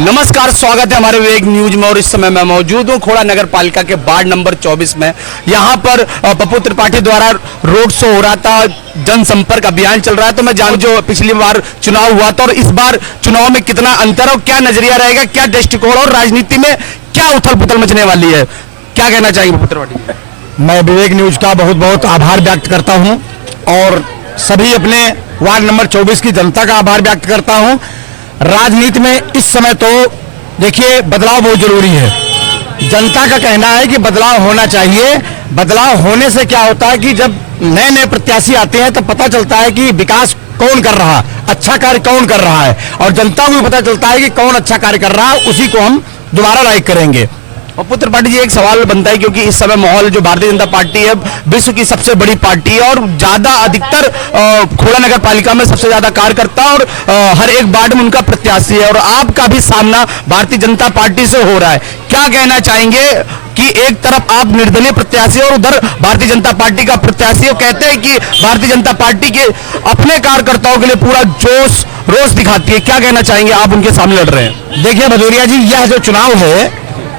नमस्कार, स्वागत है हमारे वेग न्यूज में। और इस समय मैं मौजूद हूं खोड़ा नगर पालिका के वार्ड नंबर 24 में। यहां पर पप्पू त्रिपाठी द्वारा रोड शो हो रहा था, जनसंपर्क अभियान चल रहा है। तो मैं जानूं, जो पिछली बार चुनाव हुआ था और इस बार चुनाव में कितना अंतर और क्या नजरिया रहेगा, क्या दृष्टिकोण और राजनीति में क्या उथल पुथल मचने वाली है, क्या कहना चाहिए पप्पू त्रिपाठी? मैं विवेक न्यूज का बहुत बहुत आभार व्यक्त करता हूं और सभी अपने वार्ड नंबर 24 की जनता का आभार व्यक्त करता हूं। राजनीति में इस समय तो देखिए बदलाव बहुत जरूरी है। जनता का कहना है कि बदलाव होना चाहिए। बदलाव होने से क्या होता है कि जब नए नए प्रत्याशी आते हैं तब पता चलता है कि विकास कौन कर रहा है, अच्छा कार्य कौन कर रहा है, और जनता को भी पता चलता है कि कौन अच्छा कार्य कर रहा है, उसी को हम दोबारा लाइक करेंगे। पप्पू त्रिपाठी जी, एक सवाल बनता है क्योंकि इस समय माहौल जो भारतीय जनता पार्टी है विश्व की सबसे बड़ी पार्टी है और ज्यादा अधिकतर खोड़ा नगर पालिका में सबसे ज्यादा कार्यकर्ता और हर एक वार्ड में उनका प्रत्याशी है, और आपका भी सामना भारतीय जनता पार्टी से हो रहा है। क्या कहना चाहेंगे कि एक तरफ आप निर्दलीय प्रत्याशी और उधर भारतीय जनता पार्टी का प्रत्याशी हो, कहते हैं कि भारतीय जनता पार्टी के अपने कार्यकर्ताओं के लिए पूरा जोश रोष दिखाती है, क्या कहना चाहेंगे आप उनके सामने लड़ रहे हैं? देखिए भदौरिया जी, यह जो चुनाव है,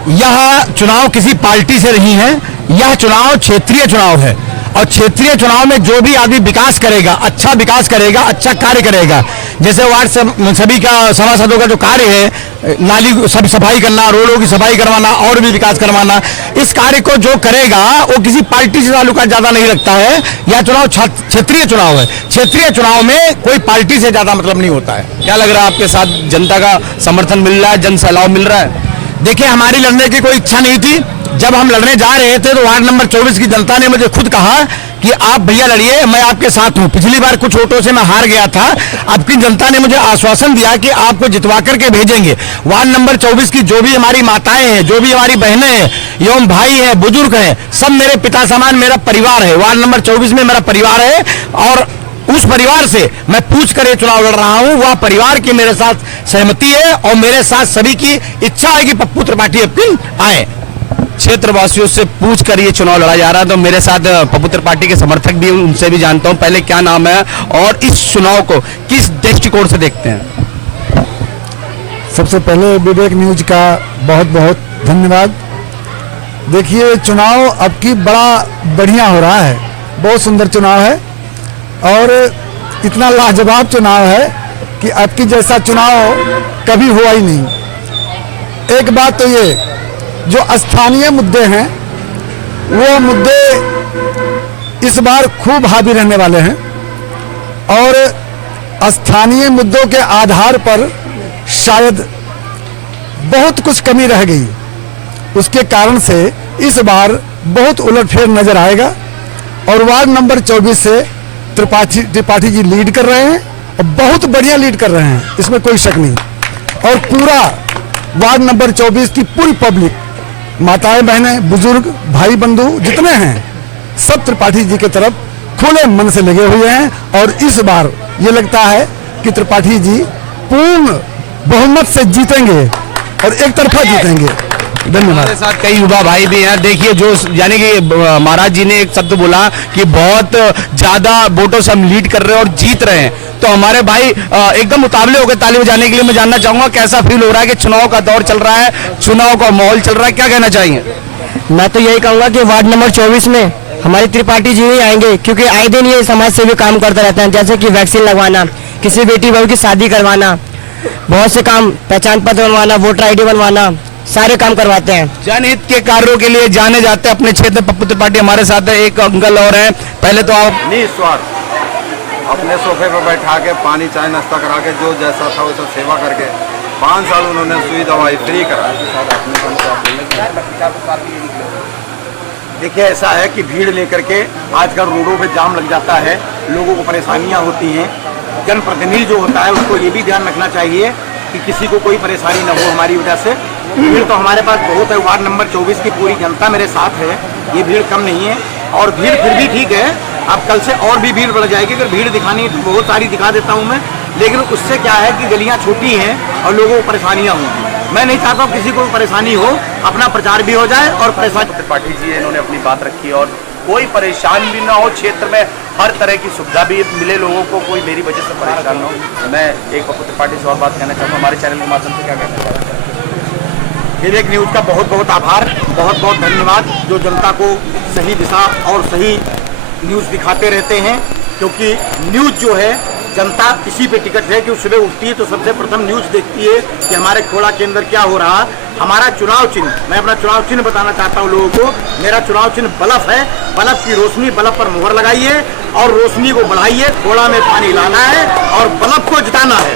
यह चुनाव किसी पार्टी से नहीं है, यह चुनाव क्षेत्रीय चुनाव है। और क्षेत्रीय चुनाव में जो भी आदमी विकास करेगा, अच्छा विकास करेगा, अच्छा कार्य करेगा, जैसे वार्ड सभी का सभासदों का जो कार्य है, नाली सब सफाई करना, रोडों की सफाई करवाना और भी विकास करवाना, इस कार्य को जो करेगा वो किसी पार्टी से ताल्लुकात ज्यादा नहीं रखता है। यह चुनाव क्षेत्रीय चुनाव है। क्षेत्रीय चुनाव में कोई पार्टी से ज्यादा मतलब नहीं होता है। क्या लग रहा है, आपके साथ जनता का समर्थन मिल रहा है, जन सैलाब मिल रहा है? देखिए, हमारी लड़ने की कोई इच्छा नहीं थी। जब हम लड़ने जा रहे थे तो वार्ड नंबर 24 की जनता ने मुझे खुद कहा कि आप भैया लड़िए, मैं आपके साथ हूं। पिछली बार कुछ वोटों से मैं हार गया था। अब की जनता ने मुझे आश्वासन दिया कि आपको जितवा करके भेजेंगे। वार्ड नंबर 24 की जो भी हमारी माताएं हैं, जो भी हमारी बहनें हैं, एवं भाई हैं, बुजुर्ग हैं, सब मेरे पिता समान मेरा परिवार है। वार्ड नंबर 24 में मेरा परिवार है और उस परिवार से मैं पूछ कर ये चुनाव लड़ रहा हूं। वह परिवार की मेरे साथ सहमति है और मेरे साथ सभी की इच्छा है कि पप्पू त्रिपाठी अपनी आए। क्षेत्रवासियों से पूछ कर ये चुनाव लड़ा जा रहा है, तो मेरे साथ पप्पू त्रिपाठी के समर्थक भी, उनसे भी जानता हूं। पहले क्या नाम है और इस चुनाव को किस दृष्टिकोण से देखते हैं? सबसे पहले विवेक न्यूज का बहुत बहुत धन्यवाद। देखिए, चुनाव अब की बड़ा बढ़िया हो रहा है, बहुत सुंदर चुनाव है और इतना लाजवाब चुनाव है कि अब की जैसा चुनाव कभी हुआ ही नहीं। एक बात तो ये, जो स्थानीय मुद्दे हैं वो मुद्दे इस बार खूब हावी रहने वाले हैं और स्थानीय मुद्दों के आधार पर शायद बहुत कुछ कमी रह गई। उसके कारण से इस बार बहुत उलटफेर नजर आएगा और वार्ड नंबर 24 से त्रिपाठी जी लीड कर रहे हैं और बहुत बढ़िया लीड कर रहे हैं, इसमें कोई शक नहीं। और पूरा वार्ड नंबर 24 की पूरी पब्लिक, माताएं बहनें, बुजुर्ग, भाई बंधु जितने हैं, सब त्रिपाठी जी की तरफ खुले मन से लगे हुए हैं। और इस बार ये लगता है कि त्रिपाठी जी पूर्ण बहुमत से जीतेंगे और एक तरफा जीतेंगे। धन्यवाद। हमारे साथ कई युवा भाई भी हैं। देखिए, जो यानी कि महाराज जी ने एक शब्द बोला कि बहुत ज्यादा वोटों से हम लीड कर रहे हैं और जीत रहे हैं, तो हमारे भाई एकदम उतावले हो गए ताली बजाने के लिए। मैं जानना चाहूंगा कैसा फील हो रहा है कि चुनाव का दौर चल रहा है, चुनाव का माहौल चल रहा है, क्या कहना चाहिए? मैं तो यही कहूंगा कि वार्ड नंबर 24 में हमारे त्रिपाठी जी ही आएंगे, क्योंकि आए दिन ये समाज सेवी काम करते रहते हैं, जैसे कि वैक्सीन लगवाना, किसी बेटी बहू की शादी करवाना, बहुत से काम, पहचान पत्र बनवाना, वोटर ID बनवाना, सारे काम करवाते हैं। जनहित के कार्यों के लिए जाने जाते हैं अपने क्षेत्र में पप्पू त्रिपाठी हमारे साथ है। एक अंकल और हैं, पहले तो आप निस्वार्थ अपने सोफे पर बैठा के पानी चाय नाश्ता करा के जो जैसा था वैसा सेवा करके 5 साल उन्होंने सुई दवाई फ्री कराई। देखिए, ऐसा है कि भीड़ लेकर के आजकल रोडों पे जाम लग जाता है, लोगों को परेशानियां होती हैं। जनप्रतिनिधि जो होता है उसको ये भी ध्यान रखना चाहिए कि किसी को कोई परेशानी न हो हमारी वजह से। भीड़ तो हमारे पास बहुत है, वार्ड नंबर 24 की पूरी जनता मेरे साथ है, ये भीड़ कम नहीं है और भीड़ फिर भी ठीक है। अब कल से और भी भीड़ बढ़ जाएगी। अगर भीड़ दिखानी तो बहुत सारी दिखा देता हूँ मैं, लेकिन उससे क्या है कि गलियाँ छोटी हैं और लोगों को परेशानियाँ होंगी। मैं नहीं चाहता किसी को परेशानी हो, अपना प्रचार भी हो जाए और परेशानी। त्रिपाठी जी इन्होंने अपनी बात रखी और कोई परेशान भी ना हो, क्षेत्र में हर तरह की सुविधा भी मिले लोगों को, कोई मेरी वजह से परेशान ना हो। मैं एक पप्पू त्रिपाठी से और बात कहना चाहूँगा, हमारे चैनल के माध्यम से क्या कहना चाहूँगा। विवेक न्यूज का बहुत बहुत आभार, बहुत बहुत धन्यवाद, जो जनता को सही दिशा और सही न्यूज़ दिखाते रहते हैं, क्योंकि न्यूज़ जो है जनता इसी पे टिकट है कि सुबह उठती है तो सबसे प्रथम न्यूज़ देखती है कि हमारे खोड़ा के अंदर क्या हो रहा। हमारा चुनाव चिन्ह, मैं अपना चुनाव चिन्ह बताना चाहता हूँ लोगों को, मेरा चुनाव चिन्ह बल्ब है। बल्ब की रोशनी, बल्ब पर मुहर लगाइए और रोशनी को बढ़ाइए, खोड़ा में पानी लाना है और बल्ब को जिताना है।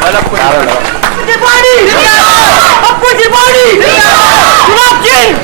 बल्ब को चुनाव चिन्ह